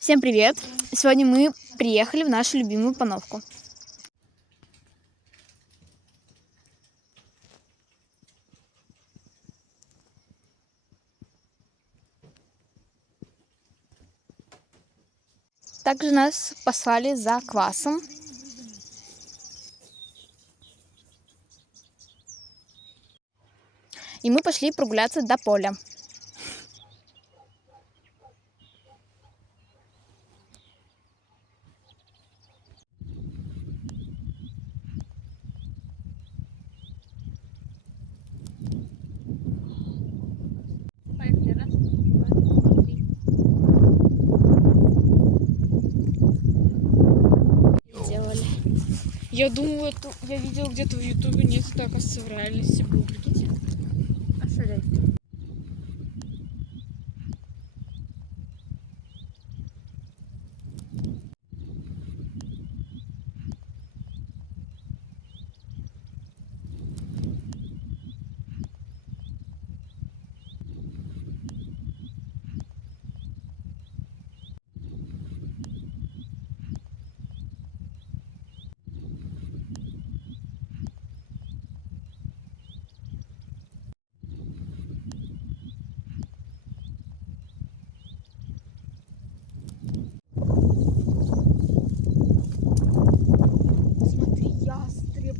Всем привет! Сегодня мы приехали в нашу любимую Пановку. Также нас послали за квасом. И мы пошли прогуляться до поля. Поехали, раз, два, три. Делали. Я думаю, я видел где-то в Ютубе, нет, это оказывается в реальности было, прикиньте. А что это? Смотри, ястреб.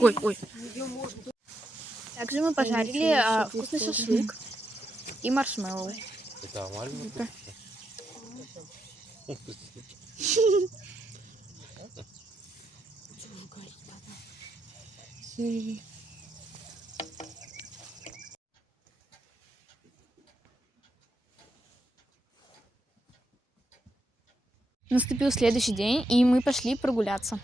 Ой. Также мы пожарили вкусный шашлык и маршмеллоу. Это нормально? Наступил следующий день, и мы пошли прогуляться.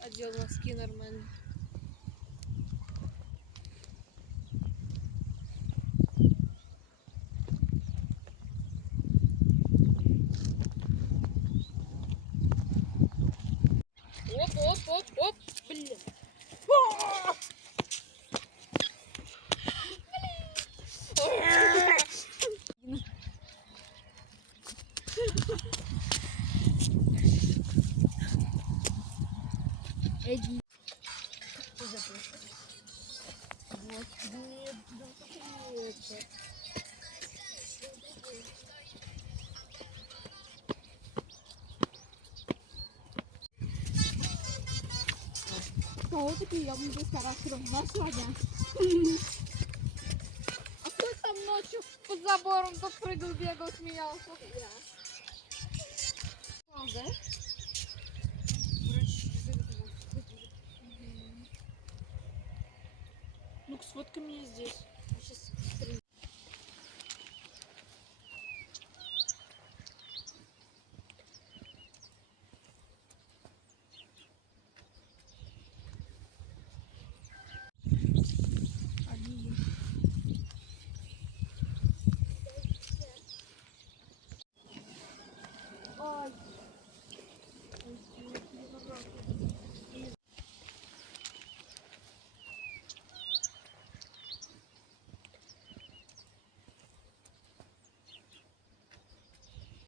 Одел носки нормально. Оп, оп, оп, оп. Блин. Эдди. Вот такие я буду с характером нашла, да. А кто там ночью под забором то прыгал, бегал, смеялся? Я. Да? Ну-ка, сфоткай меня здесь.